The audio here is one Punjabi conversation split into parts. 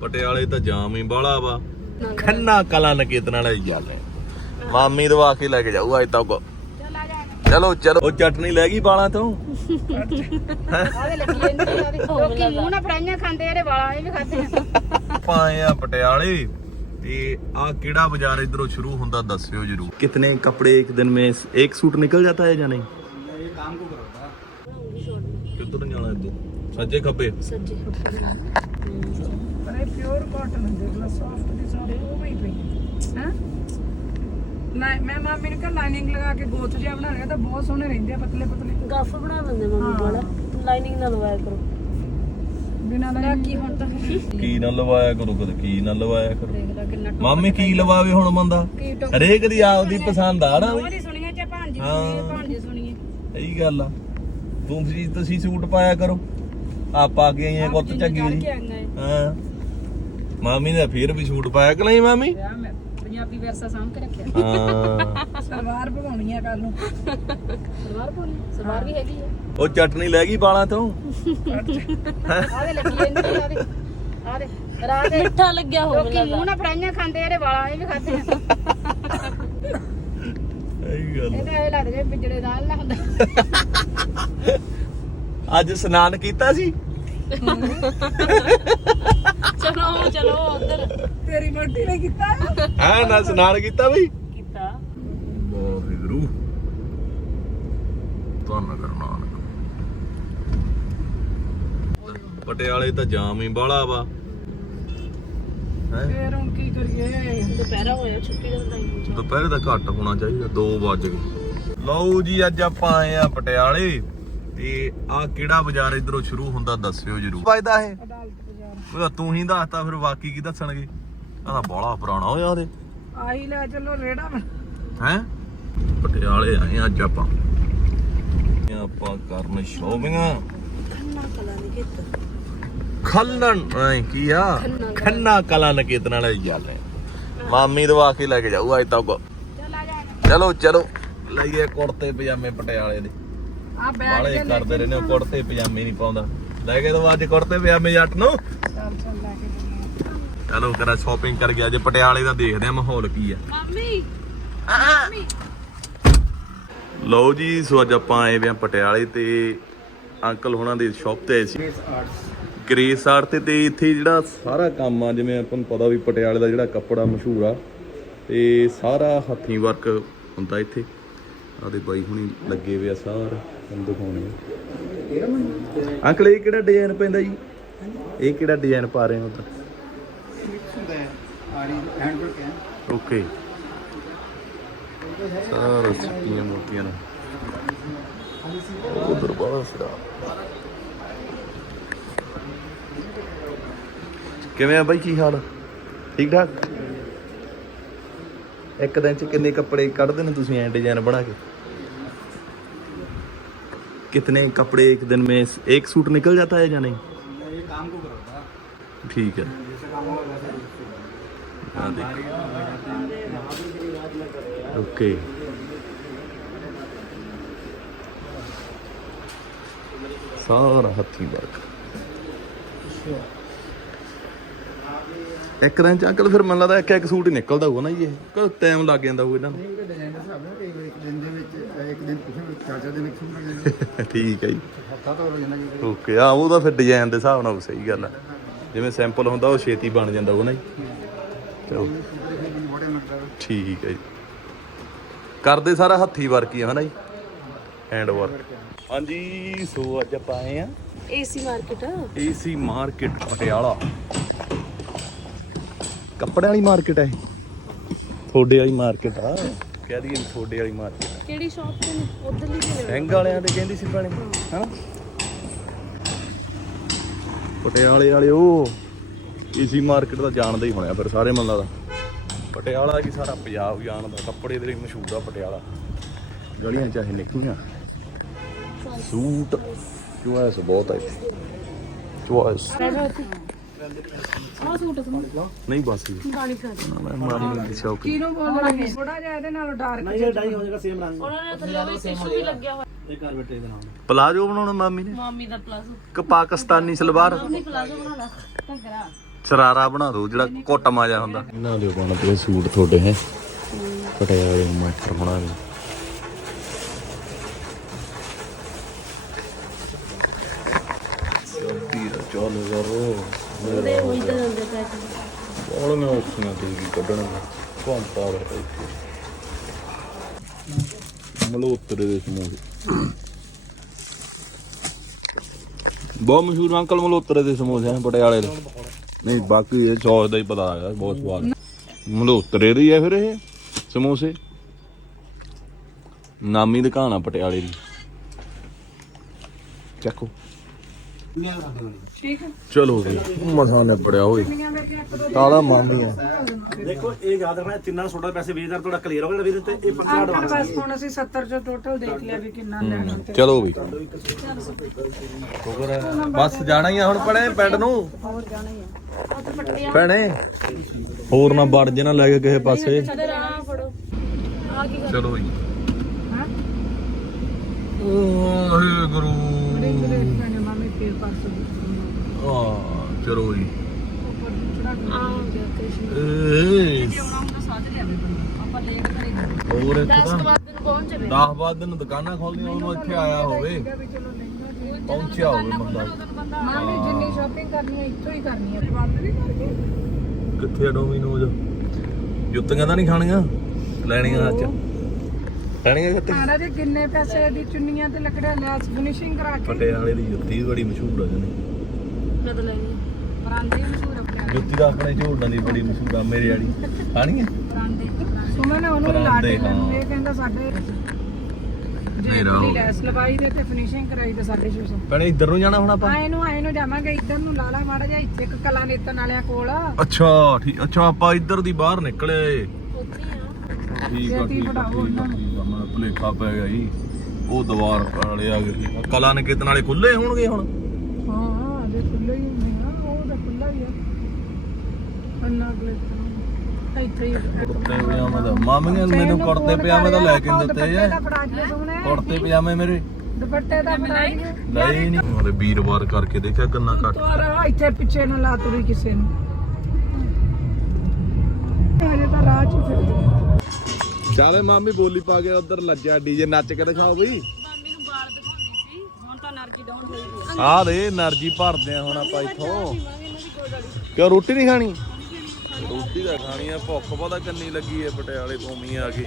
ਪਟਿਆਲੇ ਤਾਂ ਜਾਮ ਹੀ ਬਾਲਾ ਵਾ। ਖੰਨਾ ਕਲਾ ਨਕੇਤਨ ਵਾਲਾ ਹੀ ਜਾਣਾ ਮਾਮੀ ਦਵਾ ਕੇ ਲੈ ਕੇ ਜਾਊ ਅੱਜ ਤੱਕ ਚਲੋ ਚਲੋ। ਉਹ ਚਟਨੀ ਲੈ ਗਈ ਵਾਲਾਂ ਤੋਂ। ਲੋਕੀ ਮੂੰਹ ਨਾਲ ਫੜਾਈਆਂ ਖਾਂਦੇ ਇਹਦੇ ਵਾਲਾਂ ਇਹ ਵੀ ਖਾਂਦੇ ਪਾਏ ਆ ਪਟਿਆਲੇ। ਤੇ ਆਹ ਕਿਹੜਾ ਬਾਜ਼ਾਰ ਇਧਰੋਂ ਸ਼ੁਰੂ ਹੁੰਦਾ ਦੱਸਿਓ ਜਰੂਰ। ਕਿਤਨੇ ਕਪੜੇ ਇੱਕ ਦਿਨ ਮੇਂ ਇੱਕ ਸੂਟ ਨਿਕਲ ਜਾਤਾ ਹੈ ਜਾਂ ਨਹੀਂ? ਇਹ ਕੰਮ ਕੋ ਕਰਦਾ ਕਿੱਧਰ ਜਾਣਾ ਇੱਧਰ ਸੱਜੇ ਖੱਬੇ? ਸੱਜੇ ਖੱਬੇ। ਕਾਟਨ ਦੇਖ ਲੈ ਸੌਫਟ ਦੀ ਸਾਰੇ ਉਹ ਹੀ ਪਈ। ਹੈ? ਨਾ ਮੈਂ ਮਾਮੀ ਨੂੰ ਕਿਹਾ ਲਾਈਨਿੰਗ ਲਗਾ ਕੇ ਗੋਤ ਜਿਹਾ ਬਣਾਉਣਾ ਤਾਂ ਬਹੁਤ ਸੋਹਣੇ ਰਹਿੰਦੇ ਆ ਪਤਲੇ ਪਤਲੇ। ਗੱਫ ਬਣਾ ਦਿੰਦੇ ਮੰਮੀ ਵਾਲਾ। ਲਾਈਨਿੰਗ ਨਾ ਲਵਾਇਆ ਕਰੋ। ਬਿਨਾਂ ਦਾ ਕੀ ਹੁਣ ਤਾਂ। ਕੀ ਨਾ ਲਵਾਇਆ ਕਰੋ ਕਦੇ ਕੀ ਨਾ ਲਵਾਇਆ ਕਰੋ। ਮਾਮੀ ਕੀ ਲਵਾਵੇ ਹੁਣ ਬੰਦਾ? ਹਰੇਕ ਦੀ ਆਪਦੀ ਪਸੰਦ ਆ ਨਾ ਉਹਦੀ ਸੁਣੀਏ ਚਾ ਭਾਂਜੀ ਸੁਣੀਏ ਭਾਂਜੀ ਸੁਣੀਏ। ਇਹੀ ਗੱਲ ਆ। ਤੁਸੀਂ ਤੁਸੀਂ ਸੂਟ ਪਾਇਆ ਕਰੋ। ਆ ਪਾ ਕੇ ਆਈਆਂ ਕੁੱਤ ਆਂਗਾ ਹਾਂ। ਮਾਮੀ ਨੇ ਫੇਰ ਵੀ ਸੂਟ ਪਾਇਆ ਕਿ ਨਹੀਂ ਮਾਮੀ? ਮੈਂ ਪੰਜਾਬੀ ਵਰਸਾ ਸਾਂਭ ਕੇ ਰੱਖਿਆ। ਹਾਂ। ਸਲਵਾਰ ਭਗਾਉਣੀ ਆ ਕੱਲ ਨੂੰ। ਸਲਵਾਰ ਬੋਲੀ ਸਲਵਾਰ ਵੀ ਹੈਗੀ ਆ। ਉਹ ਚਟਨੀ ਲੈ ਗਈ ਬਾਲਾਂ ਤੋਂ? ਆਵੇ ਲੱਗੀ ਜਾਂਦੀ ਆ ਆਵੇ ਆਵੇ ਰਾਤ ਦੇ ਮਿੱਠਾ ਲੱਗਿਆ ਹੋਊਗਾ ਲੋਕੀ ਮੂੰਹ ਨਾਲ ਫਰਾਈਆਂ ਖਾਂਦੇ ਆ, ਇਹਦੇ ਵਾਲਾਂ ਇਹ ਵੀ ਖਾਂਦੇ ਆ। ਇਹੀ ਗੱਲ। ਇਹ ਤਾਂ ਇਹ ਲੱਗਦਾ ਜਿਵੇਂ ਪਿੰਜੜੇ ਦਾ ਨਾ ਹੁੰਦਾ। ਅੱਜ ਇਸ਼ਨਾਨ ਕੀਤਾ ਸੀ? ਚਲੋ ਚਲੋ ਉਧਰ। ਤੇਰੀ ਮੋਟੀ ਨੇ ਕੀਤਾ ਹਾਂ ਨਾ ਇਸ਼ਨਾਨ ਕੀਤਾ ਬਈ? ਕੀਤਾ। ਵਾਹਿਗੁਰੂ। ਧੰਨ ਕਰਨਾ ਪਟਿਆਲੇ ਤਾਂ ਜਾਮ ਹੀ ਬਾਲਾ ਵਾ। ਹੈ? ਫੇਰ ਹੁਣ ਕੀ ਕਰੀਏ? ਦੁਪਹਿਰਾ ਹੋਇਆ ਛੁੱਟੀ ਦਾ ਟਾਈਮ ਦੁਪਹਿਰੇ ਦਾ ਘੱਟ ਹੋਣਾ ਚਾਹੀਦਾ 2 ਵਜ ਗਏ। ਲਓ ਜੀ ਅੱਜ ਆਪਾਂ ਆਏ ਆ ਪਟਿਆਲੇ। ਤੇ ਆ ਕਿਹੜਾ ਬਾਜ਼ਾਰ ਇਧਰੋਂ ਸ਼ੁਰੂ ਹੁੰਦਾ ਦੱਸਿਓ ਜਰੂਰ। ਵਜਦਾ ਇਹ ਉਹ ਤੂੰ ਹੀ ਦੱਸਤਾ ਫਿਰ ਬਾਕੀ ਕੀ ਦੱਸਣਗੇ? ਆਹ ਤਾਂ ਬੜਾ ਪੁਰਾਣਾ ਹੋਇਆ ਉਹਦੇ। ਆਹੀ ਲੈ ਚੱਲੋ ਰੇੜਾ ਹੈ? ਪਟਿਆਲੇ ਆਏ ਅੱਜ ਆਪਾਂ। ਇਹ ਆਪਾਂ ਕਰਨ ਸ਼ੋਪਿੰਗਾਂ ਖੰਨਾ ਕਲਾ ਕੀਤਾ ਖੱਲਣ ਐ ਕੀ ਆ? ਖੰਨਾ ਕਲਾ। ਨਕੇਤਨ ਵਾਲੇ ਜਾਂਦੇ ਮਾਮੀ ਦਵਾ ਕੇ ਲੈ ਕੇ ਜਾਊ ਅੱਜ ਤੱਕ। ਚੱਲ ਚਲੋ ਚਲੋ। ਲਈਏ ਕੁੜਤੇ ਪਜਾਮੇ ਪਟਿਆਲੇ ਦੇ। ਆ ਬੈਗ ਬਾਲੇ ਕਰਦੇ ਰਹੇ ਨੇ ਉਹ ਕੁੜਤੇ ਪਜਾਮੇ ਨਹੀਂ ਪਾਉਂਦਾ। ਲੈ ਕੇ ਦੋ ਅੱਜ ਕੁੜਤੇ ਪਜਾਮੇ ਜੱਟ ਨੂੰ। ਚੱਲ ਚੱਲ ਲੈ ਕੇ ਚੱਲੀਏ। ਚਲੋ ਕਰਾ ਸ਼ਾਪਿੰਗ ਕਰ ਗਿਆ ਅੱਜ ਪਟਿਆਲੇ ਦਾ ਦੇਖਦੇ ਆ ਮਾਹੌਲ ਕੀ ਆ। ਮੰਮੀ। ਲਓ ਜੀ ਸੋ ਅੱਜ ਆਪਾਂ ਆਏ ਵੇ ਆ ਪਟਿਆਲੇ ਤੇ ਅੰਕਲ ਹੁਣਾਂ ਦੀ ਸ਼ਾਪ ਤੇ ਆਏ ਸੀ ਗ੍ਰੇਸ ਆਰਟ ਤੇ ਤੇ ਇੱਥੇ ਜਿਹੜਾ ਸਾਰਾ ਕੰਮ ਆ ਜਿਵੇਂ ਆਪਾਂ ਨੂੰ ਪਤਾ ਵੀ ਪਟਿਆਲੇ ਦਾ ਜਿਹੜਾ ਕੱਪੜਾ ਮਸ਼ਹੂਰ ਆ ਤੇ ਸਾਰਾ ਹੱਥੀਂ ਵਰਕ ਹੁੰਦਾ ਇੱਥੇ। ਆਦੇ ਬਾਈ ਹੁਣੀ ਲੱਗੇ ਵੇ ਆ ਸਾਰਾ ਤੁਹਾਨੂੰ ਦਿਖਾਉਣੇ। ਅੰਕਲ, ਇਹ ਕਿਹੜਾ ਡਿਜ਼ਾਈਨ ਪੈਂਦਾ ਜੀ? ਇਹ ਕਿਹੜਾ ਡਿਜ਼ਾਈਨ ਪਾ ਰਹੇ ਹੋ ਤਾਂ ਓਕੇ ਸਾਰਾ ਸਿੱਪੀਆਂ ਮੋਤੀਆਂ ਨੇ। ਉਧਰ ਬੜਾ ਸਿਰਾ। ਕਿਵੇਂ ਆ ਬਾਈ, ਕੀ ਹਾਲ? ਠੀਕ ਠਾਕ? ਇੱਕ ਦਿਨ ਚ ਕਿੰਨੇ ਕੱਪੜੇ ਕੱਢਦੇ ਨੇ ਤੁਸੀਂ ਐ ਡਿਜ਼ਾਈਨ ਬਣਾ ਕੇ? कितने कपड़े एक दिन में एक सूट निकल जाता है या नहीं? ठीक है। हाँ, ओके। सारा हाथी वर्क ਇੱਕ ਦਿਨ ਚ ਅੰਕਲ ਫਿਰ ਮੈਨੂੰ ਲੱਗਦਾ ਇੱਕ ਇੱਕ ਸੂਟ ਹੀ ਨਿਕਲਦਾ ਹੋਊਗਾ ਨਾ ਜੀ ਇਹ। ਕਦੋਂ ਟਾਈਮ ਲੱਗ ਜਾਂਦਾ ਹੋਊ ਇਹਨਾਂ ਨੂੰ? ਨਹੀਂ ਡਿਜ਼ਾਈਨ ਦੇ ਹਿਸਾਬ ਨਾਲ ਇੱਕ ਇੱਕ ਦਿਨ ਦੇ ਵਿੱਚ ਇੱਕ ਦਿਨ ਕੁਝ ਚਾਰ ਚਾਰ ਦਿਨ ਇੱਕ ਸੂਟ ਲੱਗ ਜਾਂਦਾ ਠੀਕ ਹੈ ਜੀ। ਹਫਤਾ ਤਾਂ ਹੋ ਜਾਂਦਾ ਜੀ। ਓਕੇ ਆ ਉਹਦਾ ਫਿਰ ਡਿਜ਼ਾਈਨ ਦੇ ਹਿਸਾਬ ਨਾਲ ਸਹੀ ਗੱਲ ਆ। ਜਿਵੇਂ ਸੈਂਪਲ ਹੁੰਦਾ ਉਹ ਛੇਤੀ ਬਣ ਜਾਂਦਾ ਉਹ ਨਾ ਜੀ। ਚਲੋ। ਠੀਕ ਹੈ ਜੀ। ਕਰਦੇ ਸਾਰਾ ਹੱਥੀ ਵਰਕ ਹੀ ਆ ਹਨਾ ਜੀ? ਹੈਂਡ ਵਰਕ ਹਾਂਜੀ ਸੋ ਅੱਜ ਆਪਾਂ ਆਏ ਆ AC market. AC market Patiala. ਕੱਪੜਿਆਂ ਵਾਲੀ ਮਾਰਕੀਟ ਹੈ? ਤੁਹਾਡੇ ਵਾਲੀ ਮਾਰਕੀਟ ਆ। ਕਹਿ ਦਈਏ ਤੁਹਾਡੇ ਵਾਲੀ ਮਾਰਕੀਟ ਕਿਹੜੀ ਸ਼ਾਪ ਤੇ ਉਧਰਲੀ ਵੀ ਸਿੰਘ ਵਾਲਿਆਂ ਦੇ ਕਹਿੰਦੀ ਸੀ ਭੈਣੇ ਹਨਾ? ਪਟਿਆਲੇ ਵਾਲੇ ਉਹ ਏਸੀ ਮਾਰਕੀਟ ਦਾ ਜਾਣਦੇ ਹੀ ਹੋਣਿਆ ਫਿਰ ਸਾਰੇ ਮੰਨ ਦਾ। ਪਟਿਆਲਾ ਕੀ ਸਾਰਾ ਪੰਜਾਬ ਜਾਣਦਾ ਕੱਪੜੇ ਦੇ ਲਈ ਮਸ਼ਹੂਰ ਆ ਪਟਿਆਲਾ। ਗਲੀਆਂ ਚਾਹੇ ਨਿਕਲੀਆਂ ਸੂਟ ਚੁਆਇਸ ਬਹੁਤ ਹੈ ਚੁਆਇਸ। ਨਹੀਂ ਬਸ ਜੀ। ਪਾਣੀ ਖਾ ਮੈਂ ਮਾਮੀ ਦੀ ਸ਼ੌਕ ਕਿਹਨੂੰ ਬੋਲਣਾ ਥੋੜਾ ਜਿਹਾ ਇਹਦੇ ਨਾਲੋਂ ਡਾਰਕ ਉਹਨਾਂ ਨੇ ਥੱਲੇ ਵੀ ਟਿਸ਼ੂ ਵੀ ਲੱਗਿਆ ਹੋਇਆ। ਪਲਾਜੋ ਬਣਾਉਣਾ ਮਾਮੀ ਨੇ? ਮਾਮੀ ਦਾ ਪਲਾਜ਼ੋ ਕਿ ਪਾਕਿਸਤਾਨੀ ਸਲਵਾਰ। ਮਾਮੀ ਪਲਾਜ਼ੋ ਬਣਾ ਲਾ। ਘੱਗਰਾ। ਸਰਾਰਾ ਬਣਾ ਦੋ ਜਿਹੜਾ ਕੁੱਟ ਮਾਜਾ ਹੁੰਦਾ। ਇਹਨਾਂ ਦੇ ਬਣ ਤੇ ਸੂਟ ਤੁਹਾਡੇ ਹੈ। ਪਟਿਆਲੇ ਮਾਸਟਰ ਬਣਾ ਦੇ ਚਾਲੂ ਕਰੋ ਉਹਦੇ ਹੋਈ ਤਾਂ ਹੁੰਦੇ ਪੈਸੇ। ਬੋਲੀਆਂ ਔਖੀਆਂ ਤੇ ਕੀ ਕੱਢਣ ਘੰਟਾ ਰਹਿ ਇੱਥੇ ਮਲੋਤਰੇ ਦੇ ਸਮੋਸੇ ਬਹੁਤ ਮਸ਼ਹੂਰ ਅੰਕਲ ਮਲੋਤਰੇ ਦੇ ਸਮੋਸੇ ਹਨ ਪਟਿਆਲੇ ਦੇ। ਨਹੀਂ, ਬਾਕੀ ਇਹ ਚੌਕ ਦਾ ਹੀ ਪਤਾ ਹੈਗਾ, ਬਹੁਤ ਸਵਾਦ ਮਲੋਤਰੇ ਦੇ ਹੀ ਆ ਫਿਰ ਇਹ ਸਮੋਸੇ ਨਾਮੀ ਦੁਕਾਨ ਆ ਪਟਿਆਲੇ ਦੀ। ਚੱਕੋ। ਠੀਕ ਹੈ। ਚਲੋ ਜੀ ਮਸਾ ਨੇ ਪੜਿਆ ਹੋਏ ਤਾਲਾ ਮੰਨਦੀ ਆ। ਦੇਖੋ ਇਹ ਯਾਦ ਰੱਖਣਾ ਤਿੰਨਾਂ ਛੋਟਾ ਪੈਸੇ 20000 ਤੁਹਾਡਾ ਕਲੀਅਰ ਹੋ ਗਿਆ ਵੀਰ ਤੇ ਇਹ 50 ਅੰਕਲ ਬਸ ਹੁਣ ਅਸੀਂ 70 ਚੋਂ ਟੋਟਲ ਦੇਖ ਲਿਆ ਵੀ ਕਿੰਨਾ ਲੈਣਾ ਤੇ। ਚਲੋ ਵੀ। ਬਸ ਜਾਣਾ ਹੀ ਆ ਹੁਣ ਪੜੇ ਪਿੰਡ ਨੂੰ। ਹੋਰ ਜਾਣਾ ਹੀ ਆ। ਭੈਣੇ ਹੋਰ ਨਾ ਵੜ ਜੇ ਨਾ ਲੈ ਕੇ ਕਿਸੇ ਪਾਸੇ। ਸਾਡੇ ਚਲੋ ਜੀ। ਹਾਂ? ਵਾਹਿਗੁਰੂ। ਆ। ਚਲੋ ਜੀ। ਆ ਗਿਆ ਕ੍ਰਿਸ਼ਨ ਏ ਉਹਦਾ ਸਾਥ ਲਿਆਵੇ ਬੰਦਾ। ਆਪਾਂ ਲੇਟ ਕਰੇ ਹੋਰ ਇੱਥੇ 10 ਤਾਂ ਬਾਅਦ ਨੂੰ ਪਹੁੰਚ ਜਾਵੇ। 10 ਬਾਅਦ ਦਿਨ ਦੁਕਾਨਾਂ ਖੋਲਦੀਆਂ ਉਹਨੂੰ ਇੱਥੇ ਆਇਆ ਹੋਵੇ। ਪਹੁੰਚਿਆ ਹੋਵੇ ਬੰਦਾ। ਮਾਮੀ ਜਿੰਨੀ ਸ਼ਾਪਿੰਗ ਕਰਨੀ ਹੈ ਇੱਥੋਂ ਹੀ ਕਰਨੀ ਹੈ ਬੰਦ ਨਹੀਂ ਕਰਕੇ ਕਿੱਥੇ ਆ ਡੋਮੀਨੋਜ਼ ਜੁੱਤੀਆਂ ਤਾਂ ਨਹੀਂ ਖਾਣੀਆਂ? ਲੈਣੀਆਂ ਅੱਜ ਲੈਣੀਆਂ ਕਿੱਥੇ ਆੜਾ ਦੇ ਕਿੰਨੇ ਪੈਸੇ ਦੀ ਚੁੰਨੀਆਂ ਤੇ ਲੱਕੜਾਂ ਲੈਸ ਫਿਨਿਸ਼ਿੰਗ ਕਰਾ ਕੇ। ਪਟਿਆਲੇ ਦੀ ਜੁੱਤੀ ਬੜੀ ਮਸ਼ਹੂਰ ਆ ਜਨੇ ਕਦ ਲੈਣੀ ਪਰਾਂਦੇ ਮਸ਼ਹੂਰ ਆਪਣੇ ਜੁੱਤੀ ਦਾ ਆਪਣੇ ਝੋੜਾਂ ਦੀ ਬੜੀ ਮਸ਼ਹੂਰ ਆ ਮੇਰੇ ਵਾਲੀ। ਖਾਣੀ ਹੈ ਪਰਾਂਦੇ ਸੁਮਨ ਨੇ ਉਹਨੂੰ ਲਾ ਕੇ ਹਾਂ। ਇਹ ਕਹਿੰਦਾ ਸਾਡੇ ਮੇਰਾ ਲੈਸ ਲਵਾਈ ਦੇ ਤੇ ਫਿਨਿਸ਼ਿੰਗ ਕਰਾਈ ਤੇ ਸਾਡੇ 600 ਭੈਣੇ ਇੱਧਰ ਨੂੰ ਜਾਣਾ ਹੁਣ ਆਪਾਂ? ਆਏ ਨੂੰ ਆਏ ਨੂੰ ਜਾਵਾਂਗੇ। ਇੱਧਰ ਨੂੰ ਲਾਲਾ ਮਾੜਾ ਜਿਹਾ ਇੱਥੇ ਇੱਕ ਕਲਾ ਨੇਤਨ ਵਾਲਿਆਂ ਕੋਲ। ਅੱਛਾ ਠੀਕ ਅੱਛਾ ਆਪਾਂ ਇੱਧਰ ਦੀ ਬਾਹਰ ਨਿਕਲੇ। ਠੀਕ ਆ ਛੇਤੀ ਠੀਕ ਆ ਪੜਾਓ ਠੀਕ ਆ ਉਹਨਾਂ ਨੂੰ। ਠੀਕ ਆ। ਮੈਂ ਭੁਲੇਖਾ ਪੈ ਗਿਆ ਜੀ। ਉਹ ਦੀਵਾਰ ਵਾਲੇ ਆ ਗਏ। ਕਲਾ ਨੇ ਕਿਤਨ ਵਾਲੇ ਖੁੱਲੇ ਹੋਣਗੇ ਹੁਣ? ਹਾਂ ਹਾਂ ਅਜੇ ਖੁੱਲੇ ਹੀ ਹੁੰਦੇ ਆ ਉਹ ਤਾਂ ਖੁੱਲਾ ਹੀ ਆ। ਅੰਨਾ ਅਗਲੇ ਤਾਂ ਇੱਥੇ ਹੀ ਕੁੜਤੇ ਪਜਾਮੇ ਦਾ ਮਾਮੀਆਂ ਨੇ ਮੈਨੂੰ ਕੁੜਤੇ ਪਜਾਮੇ ਤਾਂ ਲੈ ਕੇ ਨੀ ਦਿੱਤੇ ਦੁਪੱਟੇ ਆ। ਦਾ ਫੜਾ ਕੇ ਸੋਹਣੇ। ਕੁੜਤੇ ਪਜਾਮੇ ਮੇਰੇ। ਦੁਪੱਟੇ ਦਾ ਫੜਾ ਕੇ ਲਏ ਨਹੀਂ ਉਹਦੇ ਵੀਰਵਾਰ ਕਰਕੇ ਦੇਖਿਆ ਕਿੰਨਾ ਘੱਟ। ਤੋਰਾ ਇੱਥੇ ਪਿੱਛੇ ਨਾ ਲਾ ਤੁਰੀ ਕਿਸੇ ਨੂੰ। ਹਜੇ ਤਾਂ ਰਾਹ ਚ ਫਿਰਦੇ। ਚਾਲੇ ਮਾਮੀ ਬੋਲੀ ਪਾ ਕੇ ਉਧਰ ਲੱਜਿਆ ਡੀਜੇ ਨੱਚ ਕੇ ਦਿਖਾਓ ਬਈ। ਮਾਮੀ ਨੂੰ ਬਾਲ ਦਿਖਾਉਣੀ ਸੀ ਹੁਣ ਤਾਂ એનર્ਜੀ ਡਾਊਨ ਹੋਈ ਹੋਈ ਆ। ਦੇ એનર્ਜੀ ਭਰਦੇ ਆ ਹੁਣ ਆਪਾਂ ਇੱਥੋਂ। ਕਿਉਂ ਰੋਟੀ ਨਹੀਂ ਖਾਣੀ? ਰੋਟੀ ਤਾਂ ਖਾਣੀ ਆ ਭੁੱਖ ਪਤਾ ਕੰਨੀ ਲੱਗੀ ਏ ਪਟਿਆਲੇ ਭੂਮੀ ਆ ਕੇ।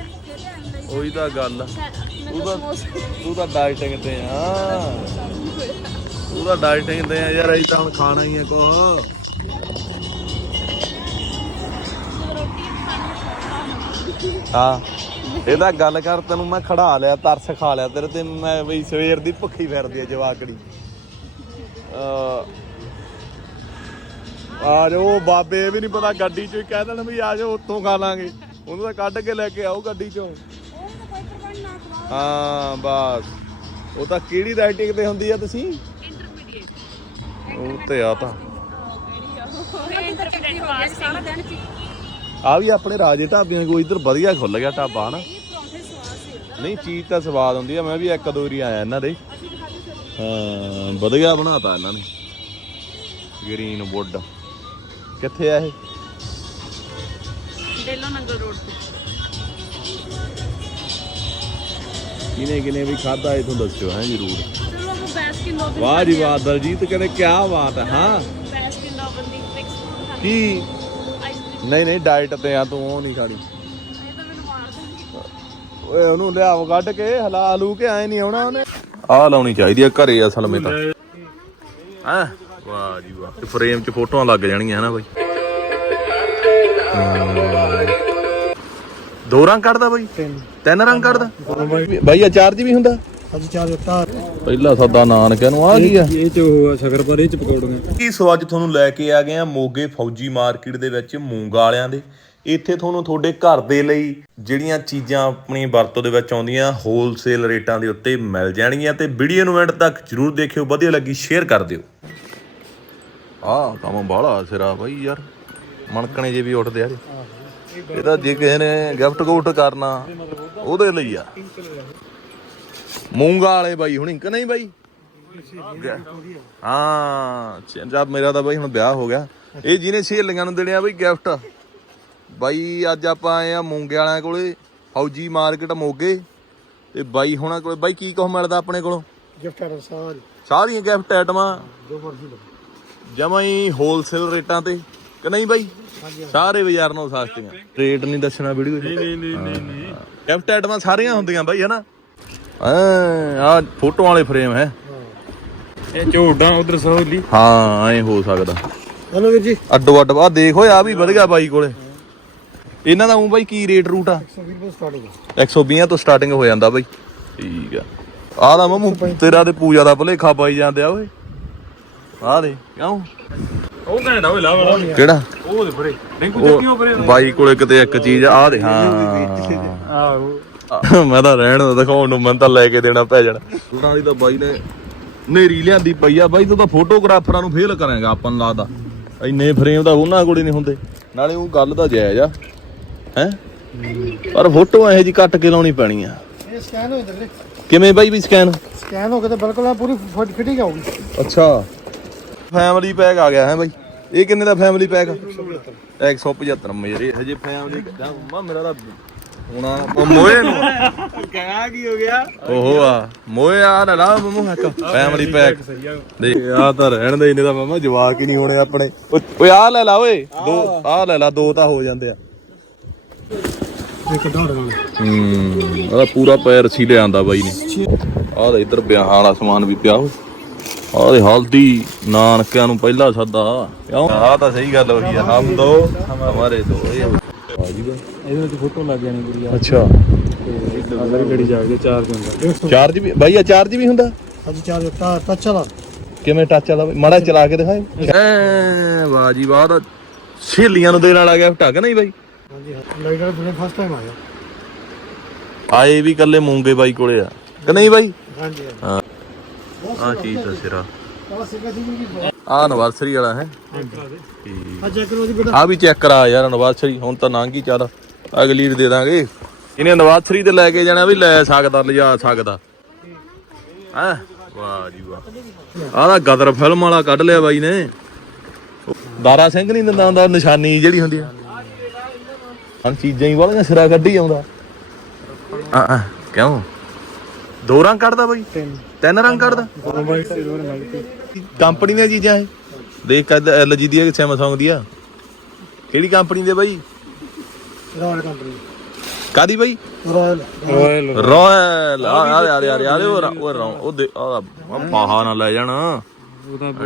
ਉਹੀ ਤਾਂ ਗੱਲ ਤੂੰ ਤਾਂ ਤੂੰ ਤਾਂ ਡਾਈਟਿੰਗ ਤੇ ਆ। ਤੂੰ ਤਾਂ ਡਾਈਟਿੰਗ ਤੇ ਆ ਯਾਰ ਅਸੀਂ ਤਾਂ ਹੁਣ ਖਾਣਾ ਹੀ ਆ ਕੋ ਹਾਂ। ਇਹਦਾ ਗੱਲ ਕਰ ਤੈਨੂੰ ਮੈਂ ਖੜਾ ਲਿਆ ਤਰਸ ਖਾ ਲਿਆ ਤੇਰੇ ਤੇ ਮੈਂ ਬਈ ਸਵੇਰ ਦੀ ਭੁੱਖੀ ਫਿਰਦੀ ਆ ਜਵਾਕੜੀ। ਆ ਜਾਓ ਬਾਬੇ ਇਹ ਵੀ ਨਹੀਂ ਪਤਾ ਗੱਡੀ ਚੋਂ ਹੀ ਕਹਿ ਦੇਣ ਵੀ ਆ ਜਾਓ ਉੱਥੋਂ ਖਾ ਲਾਂਗੇ। ਉਹਨੂੰ ਤਾਂ ਕੱਢ ਕੇ ਲੈ ਕੇ ਆਓ ਗੱਡੀ ਚੋਂ। ਹਾਂ ਬਸ। ਉਹ ਤਾਂ ਕਿਹੜੀ ਰਾਈਟਿੰਗ ਤੇ ਹੁੰਦੀ ਆ ਤੁਸੀਂ? ਉਹ ਤੇ ਆ ਤਾਂ। ਇੰਟਰਮੀਡੀਏਟ ਪਾਸ ਸਾਰਾ ਦਿਨ ਚ ਆ ਵੀ ਆਪਣੇ ਰਾਜੇ ਢਾਬਿਆਂ ਕੋਈ ਇੱਧਰ ਵਧੀਆ ਖੁੱਲ ਗਿਆ ਢਾਬਾ ਨਾ ਨਹੀਂ ਚੀਜ਼ ਤਾਂ ਸਵਾਦ ਹੁੰਦੀ ਆ ਮੈਂ ਵੀ ਇੱਕ ਦੋ ਵਾਰੀ ਆਇਆ ਇਹਨਾਂ ਦੇ। ਹਾਂ ਵਧੀਆ ਬਣਾਤਾ ਇਹਨਾਂ ਨੇ। Green wood. ਕਿੱਥੇ ਆ ਇਹ? ਡੇਲੋ ਨੰਗਲ ਰੋਡ ਤੇ। ਕਿਨੇ ਕਿਨੇ ਵੀ ਖਾਦਾ ਤੁਹਾਨੂੰ ਦੱਸਿਓ ਹੈ ਜਰੂਰ। ਚਲੋ ਆਪਾਂ ਬੈਸਕਿਨ ਰੋਬਿਨ ਵਾਹ ਜੀ ਵਾਹ ਦਲਜੀਤ ਕਹਿੰਦੇ ਕੀ ਬਾਤ ਹੈ ਹਾਂ। ਬੈਸਕਿਨ ਰੋਬਿਨ ਦੀ ਫਿਕਸ ਫੂਡ ਕੀ ਨਹੀਂ ਨਹੀਂ ਡਾਈਟ ਤੇ ਆ ਤੂੰ ਉਹ ਨਹੀਂ ਖਾਣੀ। ਇਹ ਤਾਂ ਮੈਨੂੰ ਮਾਰ ਦੇਣਗੇ ਓਏ ਉਹਨੂੰ ਲਿਆਓ ਕੱਢ ਕੇ ਹਲਾ ਲੂ ਕੇ ਆਏ ਨਹੀਂ ਆਉਣਾ ਉਹਨੇ। ਆ ਲਾਉਣੀ ਚਾਹੀਦੀ ਆ ਘਰੇ ਅਸਲ ਮੇ ਤਾਂ। ਹਾਂ? ਵਾਹ ਜੀ ਵਾਹ ਫਰੇਮ 'ਚ ਫੋਟੋਆਂ ਲੱਗ ਜਾਣਗੀਆਂ ਹਨਾ ਬਾਈ? ਦੋ ਰੰਗ ਕੱਢਦਾ ਬਾਈ? ਤਿੰਨ। ਰੰਗ ਕੱਢਦਾ? ਬਾਈ ਅਚਾਰ ਜੀ ਵੀ ਹੁੰਦਾ? ਅੱਜ ਚਾਹ ਦਿੱਤਾ ਪਹਿਲਾ ਸੱਦਾ ਨਾਨਕਿਆਂ ਨੂੰ ਆ ਕੀ ਆ ਇਹ ਚ ਉਹ ਸ਼ਕਰ ਪਰ ਇਹ ਚ ਪਕੌੜੀਆਂ। ਕੀ ਸੋ ਅੱਜ ਤੁਹਾਨੂੰ ਲੈ ਕੇ ਆ ਗਏ ਆ ਮੋਗੇ ਫੌਜੀ ਮਾਰਕੀਟ ਦੇ ਵਿੱਚ ਮੂੰਗ ਵਾਲਿਆਂ ਦੇ। ਇੱਥੇ ਤੁਹਾਨੂੰ ਤੁਹਾਡੇ ਘਰ ਦੇ ਲਈ ਜਿਹੜੀਆਂ ਚੀਜ਼ਾਂ ਆਪਣੀ ਵਰਤੋਂ ਦੇ ਵਿੱਚ ਆਉਂਦੀਆਂ ਹੋਲਸੇਲ ਰੇਟਾਂ ਦੇ ਉੱਤੇ ਮਿਲ ਜਾਣਗੀਆਂ ਤੇ ਵੀਡੀਓ ਨੂੰ ਐਂਡ ਤੱਕ ਜਰੂਰ ਦੇਖਿਓ ਵਧੀਆ ਲੱਗੀ ਸ਼ੇਅਰ ਕਰ ਦਿਓ। ਆਹ ਕੰਮ ਬਾਹਲਾ ਸਿਰਾ ਬਾਈ ਯਾਰ ਮਣਕਣੇ ਜੇ ਵੀ ਉੱਠਦੇ ਆ ਇਹਦੇ। ਜੇ ਕਿਸੇ ਨੇ ਗਿਫਟ ਗੁਫਟ ਕਰਨਾ ਉਹਦੇ ਲਈ ਆ। ਮੂੰਗਾ ਵਾਲੇ ਬਾਈ ਹੁਣੀ ਕਿ ਨਹੀਂ ਬਾਈ? ਹਾਂ ਜਦ ਮੇਰਾ ਤਾਂ ਬਾਈ ਹੁਣ ਵਿਆਹ ਹੋ ਗਿਆ। ਇਹ ਜਿਹਨੇ ਸਹੇਲੀਆਂ ਨੂੰ ਦੇਣੇ ਆ ਬਈ ਗਿਫਟ ਬਾਈ ਅੱਜ ਆਪਾਂ ਆਏ ਆ ਮੂੰਗੇ ਵਾਲਿਆਂ ਕੋਲੇ ਫੌਜੀ ਮਾਰਕੀਟ ਮੋਗੇ। ਤੇ ਬਾਈ ਹੁਣਾਂ ਕੋਲੇ ਬਾਈ ਕੀ ਕੁਛ ਮਿਲਦਾ ਆਪਣੇ ਕੋਲੋਂ? ਗਿਫਟ ਆਰਡਰ ਸਾਰੀ। ਸਾਰੀਆਂ ਗਿਫਟ ਆਈਟਮਾਂ ਜੋ ਮਰਜ਼ੀ ਲਓ। ਜਮਾਂ ਹੀ ਹੋਲਸੇਲ ਰੇਟਾਂ ਤੇ ਕਿ ਨਹੀਂ ਬਾਈ? ਸਾਰੇ ਬਾਜ਼ਾਰ ਨਾਲੋਂ ਸਸਤੀਆਂ। ਰੇਟ ਨਹੀਂ ਦੱਸਣਾ ਵੀਡੀਓ ਨਹੀਂ ਨਹੀਂ ਨਹੀਂ ਨਹੀਂ ਗਿਫਟ ਆਈਟਮਾਂ ਸਾਰੀਆਂ ਹੁੰਦੀਆਂ ਬਾਈ ਹਨਾ ਆ ਆ ਫੋਟੋ ਵਾਲੇ ਫਰੇਮ ਹੈ। ਇਹ ਝੋਟਾਂ ਉਧਰ ਸਹੂਲੀ ਹਾਂ ਐ ਹੋ ਸਕਦਾ। ਹਲੋ ਵੀਰ ਜੀ। ਅੱਡੋ ਅੱਡ ਆ ਦੇਖ ਆ ਵੀ ਵਧੀਆ ਬਾਈ ਕੋਲੇ। ਇਹਨਾਂ ਦਾ ਉਹ ਬਾਈ ਕੀ ਰੇਟ ਰੂਟ ਆ? 120 ਰੁਪਏ ਸਟਾਰਟਿੰਗ 120 ਤੋਂ ਸਟਾਰਟਿੰਗ ਹੋ ਜਾਂਦਾ ਬਾਈ। ਠੀਕ ਆ। ਆਹ ਦਾ ਮਮੂ ਤੇਰਾ ਤੇ ਪੂਜਾ ਦਾ ਭਲੇਖਾ ਪਾਈ ਜਾਂਦੇ ਆ ਓਏ। ਆਹ ਦੇ ਕਿਉਂ? ਉਹ ਕਹਿੰਦਾ ਓਏ ਲਾ ਵਾਲਾ ਕਿਹੜਾ? ਉਹ ਦੇ ਪਰੇ ਰਿੰਕੂ ਚੱਕੀ ਉਹ ਪਰੇ ਬਾਈ ਕੋਲੇ ਕਿਤੇ ਇੱਕ ਚੀਜ਼ ਆ ਦੇ ਹਾਂ। ਆਹੋ। ਮੈਂ ਤਾਂ ਰਹਿਣ ਦਾ ਦਿਖਾਉਣ ਨੂੰ ਮੈਂ ਤਾਂ ਲੈ ਕੇ ਦੇਣਾ ਪੈ ਜਾਣਾ। ਉਹਨਾਂ ਵਾਲੀ ਤਾਂ ਬਾਈ ਨੇ ਨੇਰੀ ਲਿਆਂਦੀ ਪਈ ਆ ਬਾਈ ਤੂੰ ਤਾਂ ਫੋਟੋਗ੍ਰਾਫਰਾਂ ਨੂੰ ਫੇਲ ਕਰਾਂਗਾ ਆਪਾਂ ਨੂੰ ਲੱਗਦਾ। ਇੰਨੇ ਫਰੇਮ ਤਾਂ ਉਹਨਾਂ ਕੋਲ ਹੀ ਨਹੀਂ ਹੁੰਦੇ। ਨਾਲੇ ਉਹ ਗੱਲ ਤਾਂ ਜਾਇਜ਼ ਆ ਹੈ? ਪਰ ਫੋਟੋ ਇਹੋ ਜੀ ਕੱਟ ਕੇ ਲਾਉਣੀ ਪੈਣੀ ਆ ਇਹ ਸਕੈਨ ਹੋ ਜਾਂਦਾ ਵੀਰੇ। ਕਿਵੇਂ ਬਾਈ ਵੀ ਸਕੈਨ ਸਕੈਨ ਹੋ ਕੇ ਤੇ ਬਿਲਕੁਲ ਆ ਪੂਰੀ ਫਿਟਿੰਗ ਆਊਗੀ ਅੱਛਾ। ਫੈਮਿਲੀ ਪੈਕ ਆ ਗਿਆ ਹੈ ਬਾਈ? ਇਹ ਕਿੰਨੇ ਦਾ ਫੈਮਿਲੀ ਪੈਕ 175 ਮੇਰੇ ਹਜੇ ਫੈਮਿਲੀ ਮਾ ਮੇਰਾ ਤਾਂ ਹੁਣਾ ਉਹ ਮੋਏ ਨੂੰ। ਕਹਾਂ ਕੀ ਹੋ ਗਿਆ? ਓਹੋ ਆ ਮੋਏ ਆ ਨਾ ਲਾ ਮਮੂ ਹੱਕ ਫੈਮਿਲੀ ਪੈਕ ਦੇਖ ਆ। ਤਾਂ ਰਹਿਣ ਦੇ ਇਹਨੇ ਤਾਂ ਮਮਾ ਜਵਾਕ ਹੀ ਨਹੀਂ ਹੋਣੇ ਆਪਣੇ। ਓਏ ਆ ਲੈ ਲਾ ਓਏ। ਦੋ ਆ ਲੈ ਲਾ ਦੋ ਤਾਂ ਹੋ ਜਾਂਦੇ ਆ। ਇੱਕ ਡਾੜ ਵਾਲਾ ਹੂੰ ਉਹਦਾ ਪੂਰਾ ਪੈਰ ਸੀ ਲਿਆਂਦਾ ਬਾਈ ਨੇ। ਆਹ ਦੇ ਇੱਧਰ ਵਿਆਹਾਂ ਵਾਲਾ ਸਮਾਨ ਵੀ ਪਿਆ। ਹੋਇਆ ਆਹ ਦੇ ਹਲਦੀ ਨਾਨਕਿਆਂ ਨੂੰ ਪਹਿਲਾ ਸੱਦਾ। ਆਹ ਤਾਂ ਸਹੀ ਗੱਲ ਹੋਈ ਆ ਹਮ ਦੋ ਹਮਾਰੇ ਦੋ ਇਹ ਵਾਜੀ ਬਾ ਇਹਦੇ ਵਿੱਚ ਫੋਟੋ ਲੱਗ ਜਾਣੀ ਪੂਰੀ ਆ। ਅੱਛਾ। ਤੇ ਸਾਰੀ ਲੜੀ ਜਾ ਕੇ ਚਾਰਜ ਹੁੰਦਾ ਚਾਰਜ ਵੀ ਬਾਈ ਆ ਚਾਰਜ ਵੀ ਹੁੰਦਾ? ਅੱਜ ਚਾਰ ਤਾ ਟੱਚ ਵਾਲਾ। ਕਿਵੇਂ ਟੱਚ ਵਾਲਾ? ਬਈ? ਮਾੜਾ ਚਲਾ ਕੇ ਦਿਖਾਏ ਐ ਵਾਹ ਜੀ ਵਾਹ। ਦਾ ਸਹੇਲੀਆਂ ਨੂੰ ਦੇਣ ਵਾਲਾ ਗਿਫਟ ਆ ਕਿ ਨਹੀਂ ਬਾਈ। ਹਾਂਜੀ ਹਾਂ। ਲਾਈਟ ਵਾਲਾ ਬਿਨੇ ਫਸਟ ਟਾਈਮ ਆਇਆ ਆਏ ਵੀ ਕੱਲੇ ਮੂੰਗੇ ਬਾਈ ਕੋਲੇ ਆ। ਕਿ ਨਹੀਂ ਬਾਈ? ਹਾਂਜੀ ਹਾਂ। ਆ ਚੀਜ਼ ਦਾ ਸਿਰਾ। ਆ ਐਨਵਰਸਰੀ ਵਾਲਾ ਹੈ। ਆ ਚੈੱਕ ਕਰੋ ਜੀ ਬੇਟਾ ਆ ਵੀ ਚੈੱਕ ਕਰਾ ਯਾਰ ਐਨਵਰਸਰੀ ਹੁਣ ਤਾਂ ਲੰਘ ਹੀ ਚੱਲ ਅਗਲੀ ਦੇ ਦਾਂਗੇ। ਇਹਨੇ ਐਨਵਰਸਰੀ ਤੇ ਲੈ ਕੇ ਜਾਣਾ ਵੀ ਲੈ ਸਕਦਾ, ਲਿਜਾ ਸਕਦਾ। ਹੈ? ਵਾਹ ਜੀ ਵਾਹ। ਆਹ ਤਾਂ ਗਦਰ ਫਿਲਮ ਵਾਲਾ ਕੱਢ ਲਿਆ ਬਾਈ ਨੇ। ਦਾਰਾ ਸਿੰਘ ਨਹੀਂ ਦਿੰਦਾ ਹੁੰਦਾ, ਨਿਸ਼ਾਨੀ ਜਿਹੜੀ ਹੁੰਦੀ ਆ। ਹਾਂ, ਚੀਜ਼ਾਂ ਹੀ ਵਾਲੀਆਂ, ਸਿਰਾ ਕੱਢੀ ਆਉਂਦਾ। ਆ ਆ ਕਿਉਂ? ਦੋ ਰੰਗ ਕੱਢਦਾ ਬਾਈ? ਤਿੰਨ ਰੰਗ ਕੱਢਦਾ? ਕੰਪਨੀ ਦੀਆਂ ਚੀਜ਼ਾਂ ਇਹ। ਦੇਖ ਕਦ ਐਲਜੀ ਦੀ ਹੈ ਕਿ ਸੈਮਸੰਗ ਦੀ ਆ ਕਿਹੜੀ ਕੰਪਨੀ ਦੇ ਬਾਈ? Royal company. ਕਾਦੀ ਬਾਈ? ਰਾਇਲ ਰੋਇਲ ਰਾਇਲ ਆ ਆ ਯਾਰ ਯਾਰ ਯਾਰ ਉਹ ਰਾ- ਉਹ ਰਾ- ਉਹ ਦੇ ਆ ਪਾਹਾ ਨਾ ਲੈ ਜਾਣ। ਆ,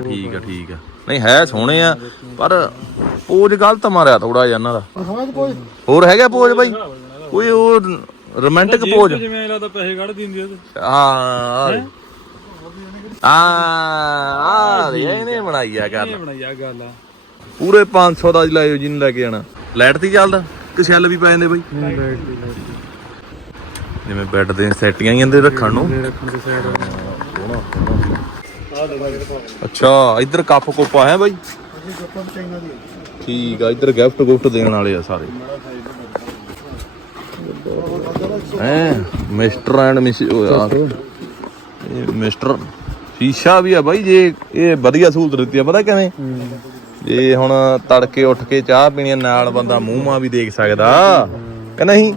ਠੀਕ ਆ ਠੀਕ ਆ। ਨਹੀਂ ਹੈ ਸੋਹਣੇ ਆ ਪਰ ਪੋਜ ਗਲਤ ਮਾਰਿਆ ਥੋੜਾ ਜਿਹਾ ਇਹਨਾਂ ਦਾ। ਹੋਰ ਹੈਗਾ ਪੋਜ ਬਾਈ? ਕੋਈ ਉਹ ਰੋਮਾਂਟਿਕ ਪੋਜ? ਜਿਵੇਂ ਲੱਗਦਾ ਪੈਸੇ ਕੱਢ ਦਿੰਦੀ ਉਹਦੇ। ਹਾਂ? ਆ ਆ ਇਹਨੇ ਬਣਾਈ ਆ ਗੱਲ। ਬਣਾਈ ਆ ਗੱਲ ਆ। ਪੂਰੇ 500 ਦਾ ਲਾਇਓ ਜਿਹਨੂੰ ਲੈ ਕੇ ਜਾਣਾ ਲਾਈਟ ਤੇ ਹੀ ਚੱਲਦਾ? ਕਿ ਸੈੱਲ ਵੀ ਪੈ ਜਾਂਦੇ ਬਾਈ? ਜਿਵੇਂ ਬੈੱਡ ਦੇ ਸੈਟੀਆਂ ਹੀ ਜਾਂਦੇ ਰੱਖਣ ਨੂੰ। ਅੱਛਾ ਇੱਧਰ ਕੱਪ ਕੋਪਾ ਹੈ ਬਾਈ? ਜੀ। ਠੀਕ ਆ ਇੱਧਰ ਗਿਫਟ ਗੁਫਟ ਦੇਣ ਵਾਲੇ ਆ ਸਾਰੇ। ਹੈ ਮਿਸਟਰ ਐਂਡ ਮਿਸ ਇਹ ਮਿਸਟਰ ਸ਼ੀਸ਼ਾ ਵੀ ਆ ਬਾਈ ਜੇ ਇਹ ਵਧੀਆ ਸਹੂਲਤ ਦਿੱਤੀ ਆ ਪਤਾ ਕਿਵੇਂ? ਜੇ ਹੁਣ ਤੜਕੇ ਉੱਠ ਕੇ ਚਾਹ ਪੀਣੀ ਆ, ਨਾਲ ਬੰਦਾ ਮੂੰਹ ਮਾ ਵੀ ਦੇਖ ਸਕਦਾ। ਕਿ ਨਹੀਂ?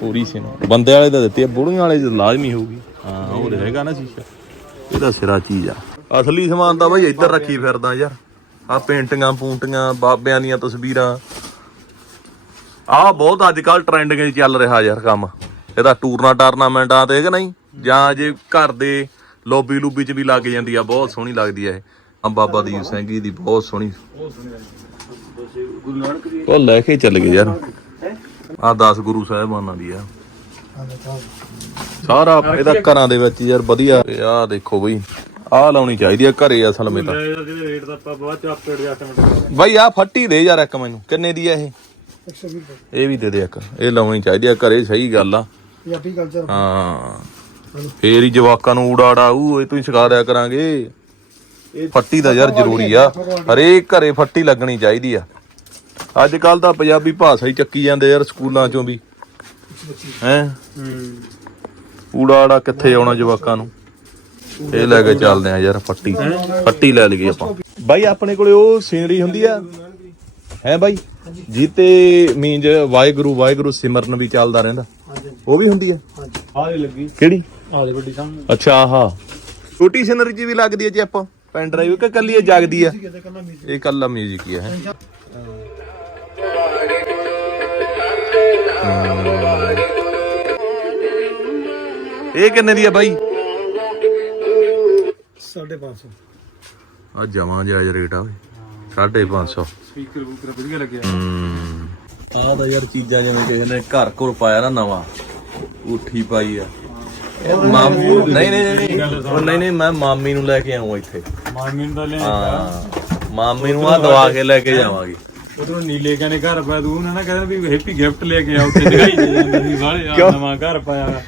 ਪੂਰੀ ਸੀ ਬੰਦੇ ਵਾਲੇ ਤਾਂ ਦਿੱਤੀ ਆ ਬੁੜੀਆਂ ਵਾਲੇ ਚ ਲਾਜ਼ਮੀ ਹੋਊਗੀ। ਹਾਂ ਉਹ ਤਾਂ ਹੈਗਾ ਨਾ ਸ਼ੀਸ਼ਾ। ਇਹਦਾ ਸਿਰਾ ਚੀਜ਼ ਆ। ਅਸਲੀ ਸਮਾਨ ਤਾਂ ਬਾਈ ਇੱਧਰ ਰੱਖੀ ਫਿਰਦਾ ਯਾਰ। ਆ ਪੇਂਟਿੰਗਾਂ ਪੂੰਟੀਆਂ ਬਾਬਿਆਂ ਦੀਆਂ ਤਸਵੀਰਾਂ। ਆ ਬਹੁਤ ਅੱਜ ਕੱਲ ਟ੍ਰੈਂਡਿੰਗ ਚੱਲ ਰਿਹਾ ਯਾਰ ਕੰਮ। ਇਹਦਾ ਟੂਰਨਾ ਟਰਨਾਮੈਂਟਾਂ ਤੇ ਕਿ ਨਹੀਂ? ਜਾਂ ਜੇ ਘਰ ਦੇ ਲੋਬੀ ਲੂਬੀ 'ਚ ਵੀ ਲੱਗ ਜਾਂਦੀ ਆ ਬਹੁਤ ਸੋਹਣੀ ਲੱਗਦੀ ਆ ਇਹ। ਆ ਬਾਬਾ ਦੀਪ ਸਿੰਘ ਜੀ ਦੀ ਬਹੁਤ ਸੋਹਣੀ। ਉਹ ਲੈ ਕੇ ਚੱਲ ਗਏ ਯਾਰ। ਆ 10 ਗੁਰੂ ਸਾਹਿਬਾਨਾਂ ਦੀ ਆ। ਸਾਰਾ ਇਹਦਾ ਘਰਾਂ ਦੇ ਵਿੱਚ ਯਾਰ ਵਧੀਆ। ਆ ਦੇਖੋ ਬਈ ਆ ਲਾਉਣੀ ਚਾਹੀਦੀ ਆ ਘਰੇ ਅਸਲ ਵਿੱਚ ਤਾਂ। ਜਿਹਦੇ ਰੇਟ ਦਾ ਆਪਾਂ ਬਾਅਦ ਚ ਆਪੇ ਐਡਜਸਟਮੈਂਟ ਕਰਾਂਗੇ ਬਾਈ ਆ ਫੱਟੀ ਦੇ ਯਾਰ ਇੱਕ ਮੈਨੂੰ ਕਿੰਨੇ ਦੀ ਆ ਇਹ? 120 ਰੁਪਏ। ਇਹ ਵੀ ਦੇ ਦੇ ਇੱਕ। ਇਹ ਲਾਉਣੀ ਚਾਹੀਦੀ ਆ ਘਰੇ ਸਹੀ ਗੱਲ ਆ। ਪੰਜਾਬੀ ਕਲਚਰ ਹਾਂ। ਫੇਰ ਹੀ ਜਵਾਕਾਂ ਨੂੰ ਊੜਾੜਾ ਉਹ ਇਹ ਤੂੰ ਹੀ ਸਿਖਾ ਦਿਆ ਕਰਾਂਗੇ। ਇਹ ਫੱਟੀ ਦਾ ਯਾਰ ਜ਼ਰੂਰੀ ਆ। ਹਰੇਕ ਘਰੇ ਫੱਟੀ ਲੱਗਣੀ ਚਾਹੀਦੀ ਆ। ਅੱਜ ਕੱਲ ਤਾਂ ਪੰਜਾਬੀ ਭਾਸ਼ਾ ਹੀ ਚੱਕੀ ਜਾਂਦੇ ਯਾਰ ਸਕੂਲਾਂ ਚੋਂ ਵੀ। ਹੈ? ਊੜਾੜਾ ਕਿੱਥੇ ਆਉਣਾ ਜਵਾਕਾਂ ਨੂੰ? ਇਹ ਲੈ ਕੇ ਚੱਲਦੇ ਆ ਯਾਰ ਫੱਟੀ। ਫੱਟੀ ਲੈ ਲਈਏ ਆਪਾਂ। ਬਾਈ ਆਪਣੇ ਕੋਲੇ ਉਹ ਸੀਨਰੀ ਹੁੰਦੀ ਆ। ਹੈ ਬਾਈ? ਜੀ ਤੇ ਮੀਨਜ ਵਾਹਿਗੁਰੂ ਵਾਹਿਗੁਰੂ ਸਿਮਰਨ ਵੀ ਚੱਲਦਾ ਰਹਿੰਦਾ। ਉਹ ਵੀ ਹੁੰਦੀ ਆ? ਆਹ ਦੇ ਲੱਗੀ। ਕਿਹੜੀ? ਆਹ ਦੇ ਵੱਡੀ ਸਾਹਮਣੇ। ਅੱਛਾ ਆਹ। ਛੋਟੀ ਸਿਨਰੀ ਜੀ ਵੀ ਲੱਗਦੀ ਹੈ ਜੀ ਆਪਾਂ ਪੈਨ ਡਰਾਈਵ ਕਿ ਕੱਲੀ ਇਹ ਜਗਦੀ ਆ ਇਹ ਕੱਲਾ ਮਿਊਜ਼ਿਕ ਹੀ ਹੈ। ਹੈਂ। ਇਹ ਕਿੰਨੇ ਦੀ ਆ ਬਾਈ? 550 ਆ ਜਮਾਂ ਜਾਇਜ਼ ਰੇਟ ਆ ਓਏ। 550 ਸਪੀਕਰ ਬੂਕਰ ਵਧੀਆ ਲੱਗਿਆ। ਆਹ ਤਾਂ ਯਾਰ ਚੀਜ਼ਾਂ ਜਿਵੇਂ ਕਿਸੇ ਨੇ ਘਰ ਘਰ ਪਾਇਆ ਨਾ ਨਵਾਂ ਉਠੀ ਪਾਈ ਆ। ਮਾਮ ਨਹੀਂ ਨਹੀਂ ਨਹੀਂ ਉਹ ਨਹੀਂ ਨਹੀਂ ਮੈਂ ਮਾਮੀ ਨੂੰ ਲੈ ਕੇ ਆਉਂ ਇੱਥੇ। ਮਾਮੀ ਨੂੰ ਤਾਂ ਲੈ ਹਾਂ। ਮਾਮੀ ਨੂੰ ਆ ਦਵਾ ਕੇ ਲੈ ਕੇ ਜਾਵਾਂਗੇ। ਉਧਰੋਂ ਨੀਲੇ ਕਹਿੰਦੇ ਘਰ ਪਾਇਆ ਤੂੰ ਉਹਨਾਂ ਨੇ ਕਹਿੰਦਾ ਵੀ ਹੈਪੀ ਗਿਫਟ ਲੈ ਕੇ ਆ ਉੱਥੇ ਦਿਖਾਈ ਦੇ ਜਾਂਦਾ ਸੀ ਬਾਹਲੇ ਆ ਨਵਾਂ ਘਰ ਪਾਇਆ।